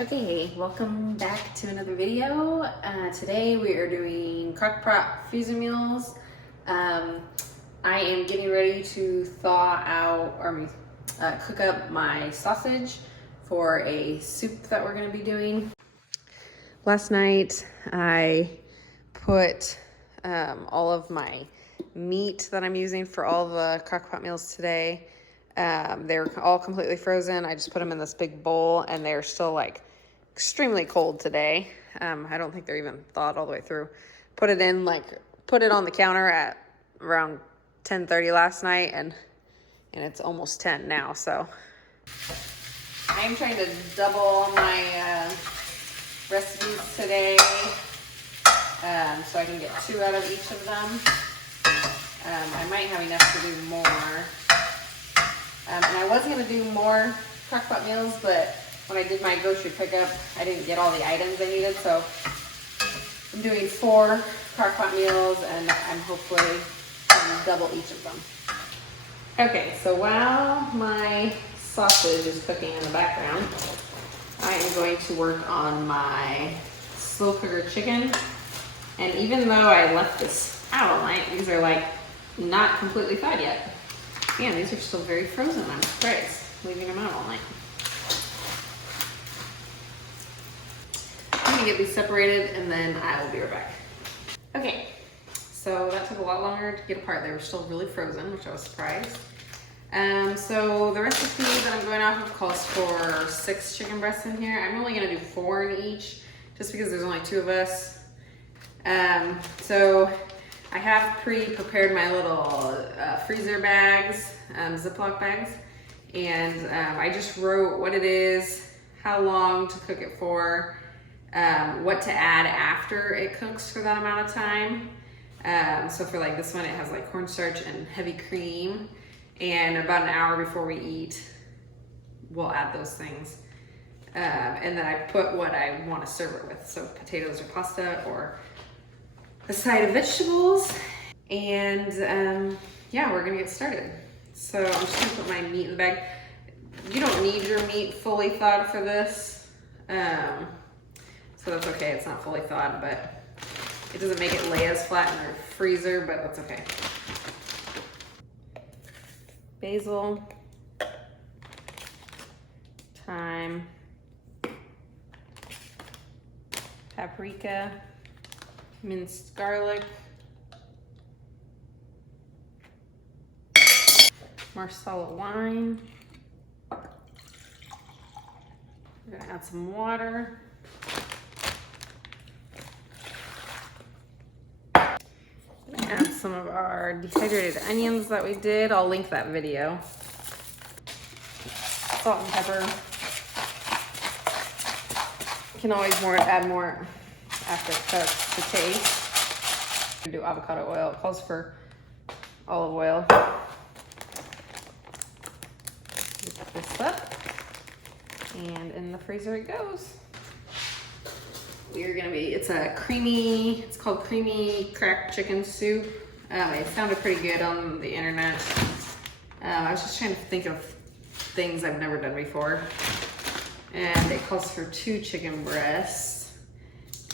Okay, welcome back to another video. Today we are doing Crockpot freezer meals. I am getting ready to cook up my sausage for a soup that we're going to be doing. Last night I put all of my meat that I'm using for all the Crockpot meals today. They're all completely frozen. I just put them in this big bowl and they're still like extremely cold today. I don't think they're even thawed all the way through. Put it on the counter at around 10:30 last night and it's almost 10 now. So I'm trying to double my recipes today so I can get 2 out of each of them. I might have enough to do more. And I was going to do more Crockpot meals, but when I did my grocery pickup, I didn't get all the items I needed, so I'm doing 4 Crockpot meals, and I'm hopefully going to double each of them. Okay, so while my sausage is cooking in the background, I am going to work on my slow cooker chicken. And even though I left this out all night, these are like not completely thawed yet. Man, these are still very frozen. I'm surprised leaving them out all night. I'm gonna get these separated and then I will be right back. Okay, so that took a lot longer to get apart. They were still really frozen, which I was surprised. So the recipe that I'm going off of calls for 6 chicken breasts in here. I'm only gonna do 4 in each, just because there's only 2 of us. So I have pre-prepared my little freezer bags, Ziploc bags, and I just wrote what it is, how long to cook it for, what to add after it cooks for that amount of time. So for like this one, it has like cornstarch and heavy cream, and about an hour before we eat, we'll add those things. And then I put what I want to serve it with, so potatoes or pasta or a side of vegetables, and yeah, we're gonna get started. So I'm just gonna put my meat in the bag. You don't need your meat fully thawed for this, so that's okay. It's not fully thawed, but it doesn't make it lay as flat in the freezer, but that's okay. Basil, thyme, paprika, minced garlic, Marsala wine. We're gonna add some water. Add some of our dehydrated onions that we did. I'll link that video. Salt and pepper. You can always add more after it cooks to taste. We do avocado oil. It calls for olive oil. Lift this up, and in the freezer it goes. It's called creamy cracked chicken soup. It sounded pretty good on the internet. I was just trying to think of things I've never done before. And it calls for 2 chicken breasts.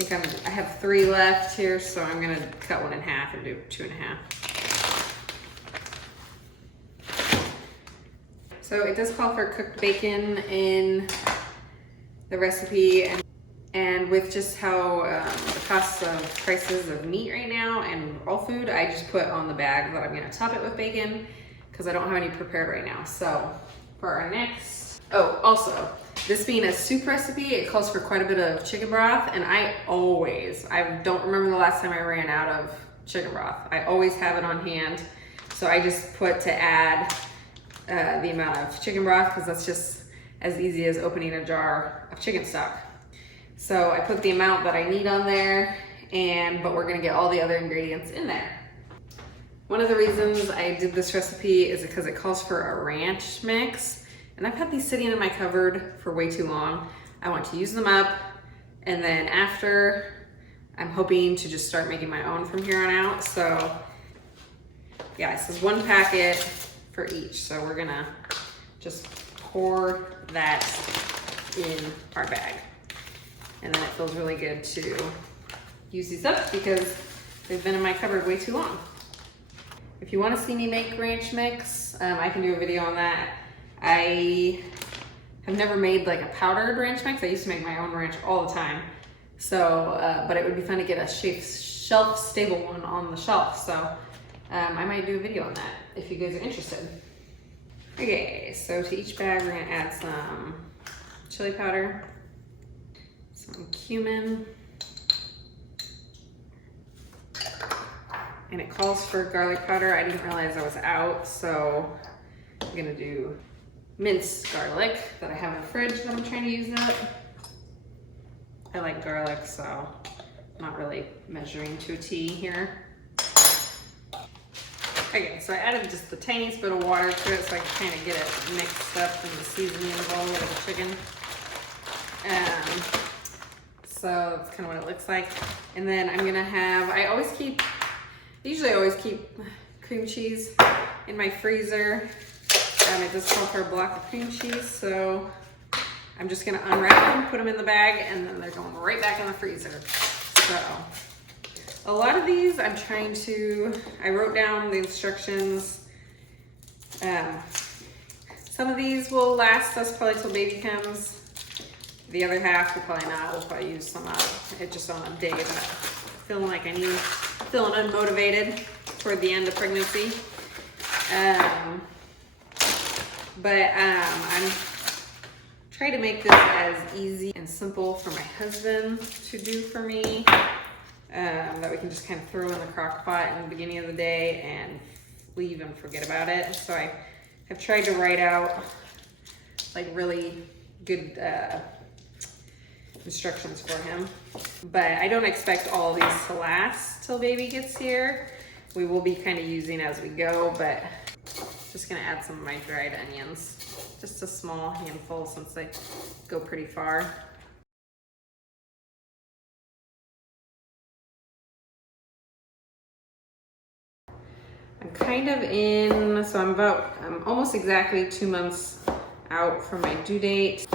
I have 3 left here, so I'm gonna cut 1 in half and do 2 1/2. So it does call for cooked bacon in the recipe, and with just how the prices of meat right now and all food, I just put on the bag that I'm gonna top it with bacon because I don't have any prepared right now. So for our next, also, this being a soup recipe, it calls for quite a bit of chicken broth, and I don't remember the last time I ran out of chicken broth. I always have it on hand, so I just put to add the amount of chicken broth because that's just as easy as opening a jar of chicken stock. So I put the amount that I need on there, but we're gonna get all the other ingredients in there. One of the reasons I did this recipe is because it calls for a ranch mix, and I've had these sitting in my cupboard for way too long. I want to use them up, and then after, I'm hoping to just start making my own from here on out. So yeah, this is 1 packet for each. So we're gonna just pour that in our bag. And then it feels really good to use these up because they've been in my cupboard way too long. If you want to see me make ranch mix, I can do a video on that. I have never made like a powdered ranch mix. I used to make my own ranch all the time. So, but it would be fun to get a shelf stable one on the shelf. So I might do a video on that if you guys are interested. Okay, so to each bag, we're gonna add some chili powder, some cumin, and it calls for garlic powder. I didn't realize I was out, so I'm gonna do minced garlic that I have in the fridge that I'm trying to use up. I like garlic, so I'm not really measuring to a T here. Okay, so I added just the tiniest bit of water to it so I can kind of get it mixed up in the seasoning bowl with the chicken. So that's kind of what it looks like. And then I'm gonna have, usually I always keep cream cheese in my freezer. It does call for a block of cream cheese, so I'm just gonna unwrap them, put them in the bag, and then they're going right back in the freezer. So a lot of these I wrote down the instructions. Some of these will last us probably till baby comes. The other half will probably not. We'll probably use some of it just on a day that I'm feeling unmotivated toward the end of pregnancy. I'm trying to make this as easy and simple for my husband to do for me. That we can just kind of throw in the crock pot in the beginning of the day and leave and forget about it. So I have tried to write out like really good instructions for him. But I don't expect all these to last till baby gets here. We will be kind of using as we go, but just gonna add some of my dried onions. Just a small handful since they go pretty far. I'm almost exactly 2 months out from my due date.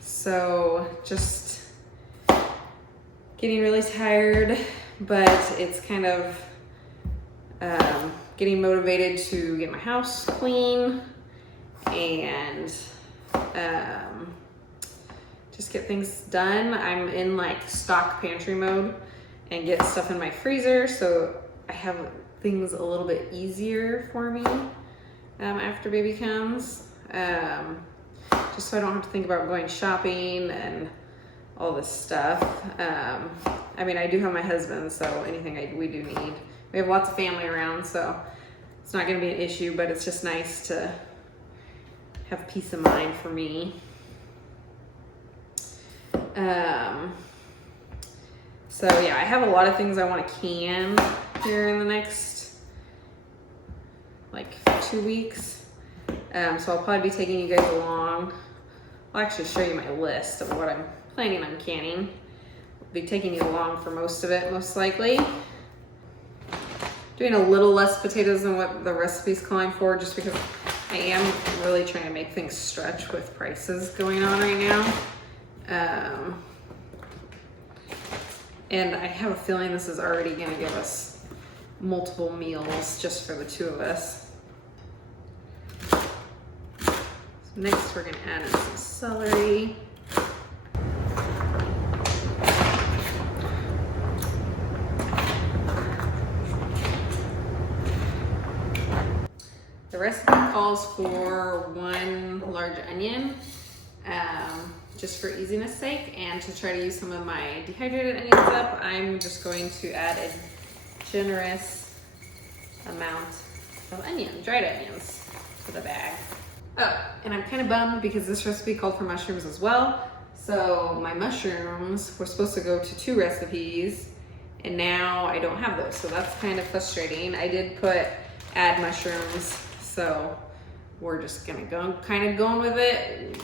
So just getting really tired, but it's kind of getting motivated to get my house clean and just get things done. I'm in like stock pantry mode and get stuff in my freezer, so I have things a little bit easier for me after baby comes, just so I don't have to think about going shopping and all this stuff. I mean, I do have my husband, so anything we do need. We have lots of family around, so it's not gonna be an issue, but it's just nice to have peace of mind for me. So yeah, I have a lot of things I want to can here in the next like 2 weeks. So I'll probably be taking you guys along. I'll actually show you my list of what I'm planning on canning. I'll be taking you along for most of it, most likely. Doing a little less potatoes than what the recipe's calling for, just because I am really trying to make things stretch with prices going on right now. And I have a feeling this is already gonna give us multiple meals just for the two of us. So next we're gonna add in some celery. The recipe calls for 1 large onion, just for easiness sake, and to try to use some of my dehydrated onions up, I'm just going to add a generous amount of dried onions to the bag. Oh, and I'm kind of bummed because this recipe called for mushrooms as well. So my mushrooms were supposed to go to 2 recipes, and now I don't have those, so that's kind of frustrating. I did add mushrooms, so we're just gonna going with it.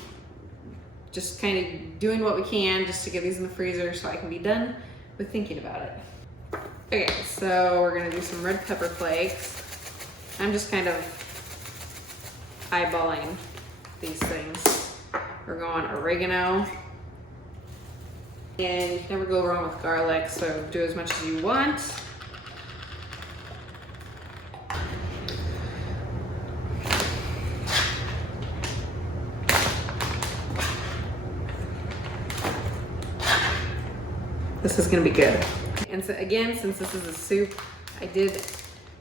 Just kind of doing what we can just to get these in the freezer so I can be done with thinking about it. Okay, so we're gonna do some red pepper flakes. I'm just kind of eyeballing these things We're going oregano. And you can never go wrong with garlic, so do as much as you want. This is gonna be good. And so again, since this is a soup, I did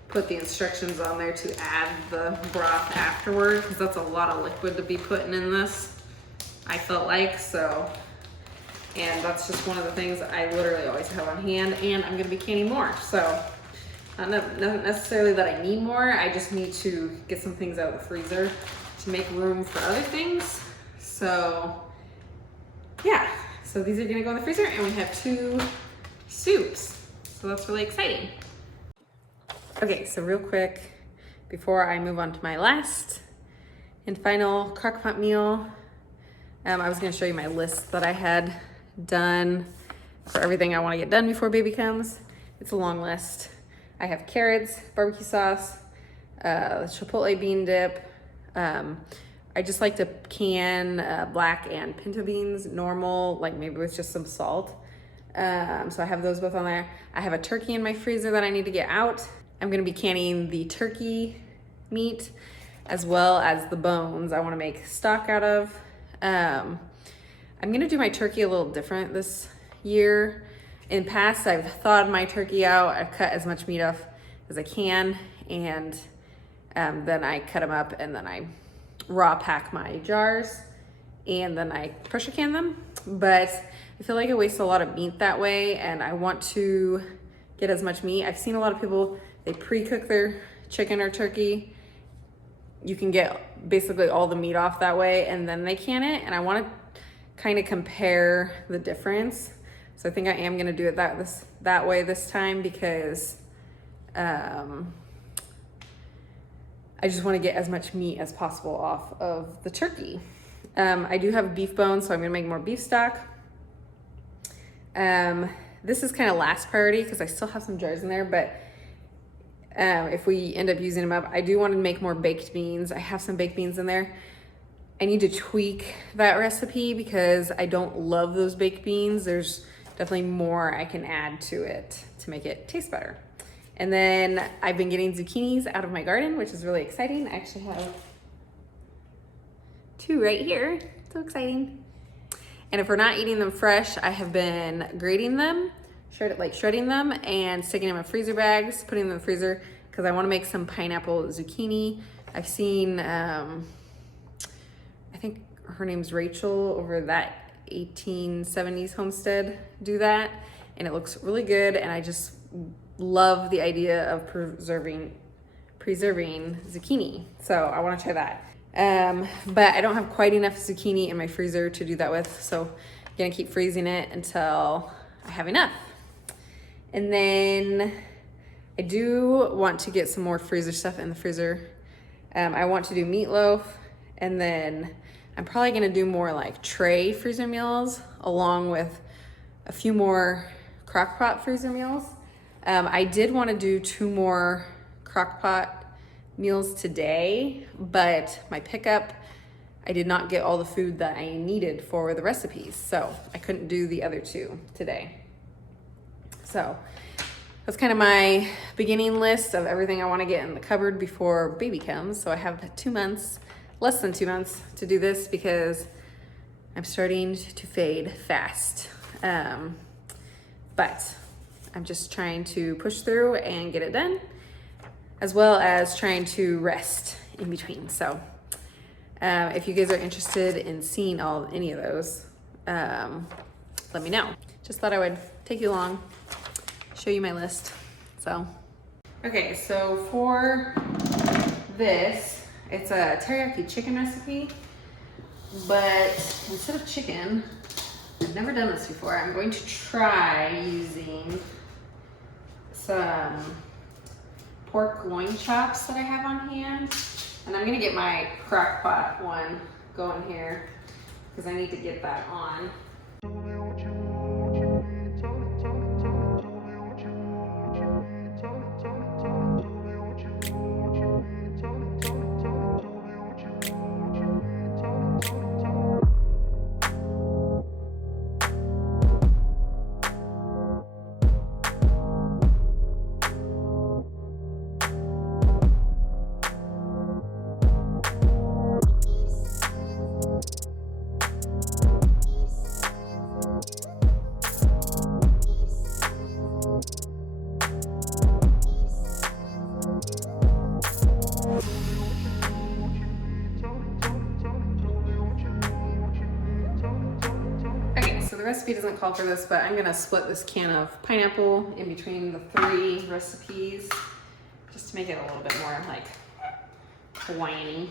put the instructions on there to add the broth afterward, because that's a lot of liquid to be putting in this, I felt like, so. And that's just one of the things I literally always have on hand, and I'm gonna be canning more. So, not necessarily that I need more, I just need to get some things out of the freezer to make room for other things. So, yeah. So these are gonna go in the freezer, and we have 2 soups. So that's really exciting. Okay, so real quick, before I move on to my last and final Crockpot meal, I was gonna show you my list that I had done for everything I wanna get done before baby comes. It's a long list. I have carrots, barbecue sauce, chipotle bean dip. I just like to can black and pinto beans, normal, like maybe with just some salt. So I have those both on there. I have a turkey in my freezer that I need to get out. I'm gonna be canning the turkey meat as well as the bones I wanna make stock out of. I'm gonna do my turkey a little different this year. In past, I've thawed my turkey out. I've cut as much meat off as I can, and then I cut them up, and then I raw pack my jars, and then I pressure can them. But I feel like I waste a lot of meat that way, and I want to get as much meat. I've seen a lot of people, they pre-cook their chicken or turkey. You can get basically all the meat off that way, and then they can it, and I want to kind of compare the difference. So I think I am gonna do it that way this time, because I just want to get as much meat as possible off of the turkey. I do have beef bones, so I'm gonna make more beef stock. This is kind of last priority because I still have some jars in there, but if we end up using them up, I do want to make more baked beans. I have some baked beans in there. I need to tweak that recipe because I don't love those baked beans. There's definitely more I can add to it to make it taste better. And then I've been getting zucchinis out of my garden, which is really exciting. I actually have 2 right here. So exciting. And if we're not eating them fresh, I have been grating them, shredding them, and sticking them in freezer bags, putting them in the freezer, because I want to make some pineapple zucchini. I've seen, I think her name's Rachel over that 1870s homestead do that, and it looks really good, and I just love the idea of preserving zucchini. So I want to try that. But I don't have quite enough zucchini in my freezer to do that with, so I'm gonna keep freezing it until I have enough. And then I do want to get some more freezer stuff in the freezer. I want to do meatloaf, and then I'm probably gonna do more like tray freezer meals along with a few more Crockpot freezer meals. I did want to do 2 more Crockpot meals today, but my pickup, I did not get all the food that I needed for the recipes, so I couldn't do the other 2 today. So that's kind of my beginning list of everything I want to get in the cupboard before baby comes. So I have 2 months, less than 2 months to do this because I'm starting to fade fast. But I'm just trying to push through and get it done, as well as trying to rest in between. So if you guys are interested in seeing any of those, let me know. Just thought I would take you along, show you my list. So, okay, so for this, it's a teriyaki chicken recipe, but instead of chicken, I've never done this before. I'm going to try using some pork loin chops that I have on hand. And I'm gonna get my Crockpot one going here because I need to get that on. so the recipe doesn't call for this, but I'm gonna split this can of pineapple in between the 3 recipes just to make it a little bit more like Hawaiian-y.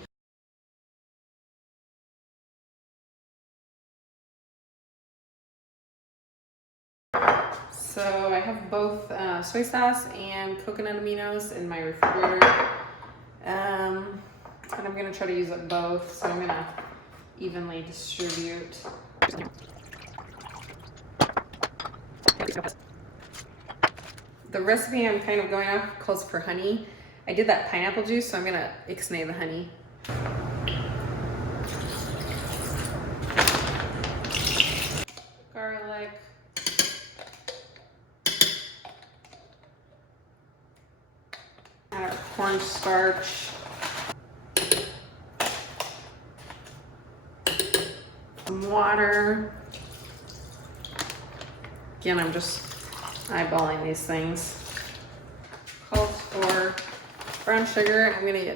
So I have both soy sauce and coconut aminos in my refrigerator. And I'm gonna try to use up both, so I'm gonna evenly distribute. The recipe I'm kind of going off calls for honey. I did that pineapple juice, so I'm gonna ixnay the honey. Garlic. Add our cornstarch. Some water. Again, I'm just eyeballing these things. Calls for brown sugar.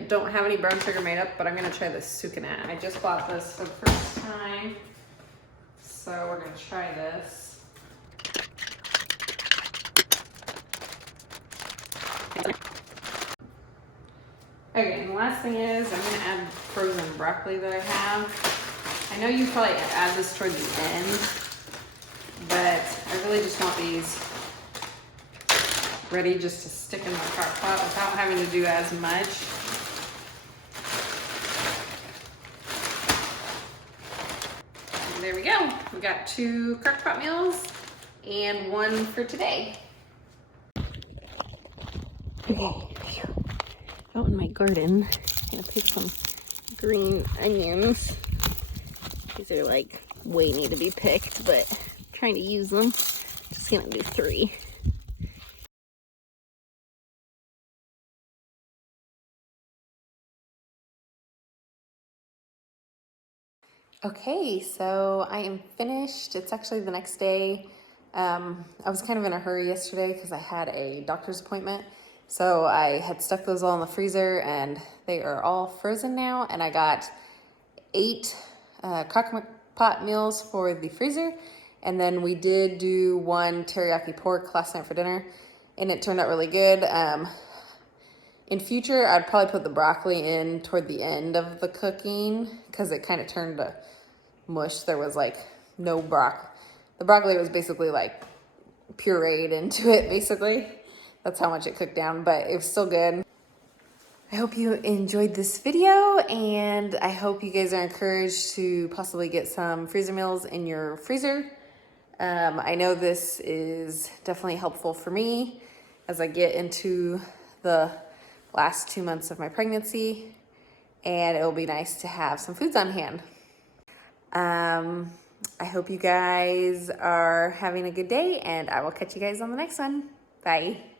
Don't have any brown sugar made up, but I'm gonna try this sucanat. I just bought this for the first time, so we're gonna try this. Okay, and the last thing is I'm gonna add frozen broccoli that I have. I know you probably add this toward the end, but I really just want these ready just to stick in the crock pot without having to do as much. And there we go. We got 2 crock pot meals and 1 for today. Okay, out in my garden, I'm gonna pick some green onions. These are like way need to be picked, but I'm trying to use them. Just gonna do 3. Okay, so I am finished. It's actually the next day. I was kind of in a hurry yesterday because I had a doctor's appointment. So I had stuck those all in the freezer and they are all frozen now. And I got 8 Crockpot meals for the freezer. And then we did do 1 teriyaki pork last night for dinner and it turned out really good. In future, I'd probably put the broccoli in toward the end of the cooking because it kind of turned to mush. There was like no the broccoli was basically like pureed into it, basically. That's how much it cooked down, but it was still good. I hope you enjoyed this video, and I hope you guys are encouraged to possibly get some freezer meals in your freezer. I know this is definitely helpful for me as I get into the last 2 months of my pregnancy, and it'll be nice to have some foods on hand. I hope you guys are having a good day, and I will catch you guys on the next one. Bye.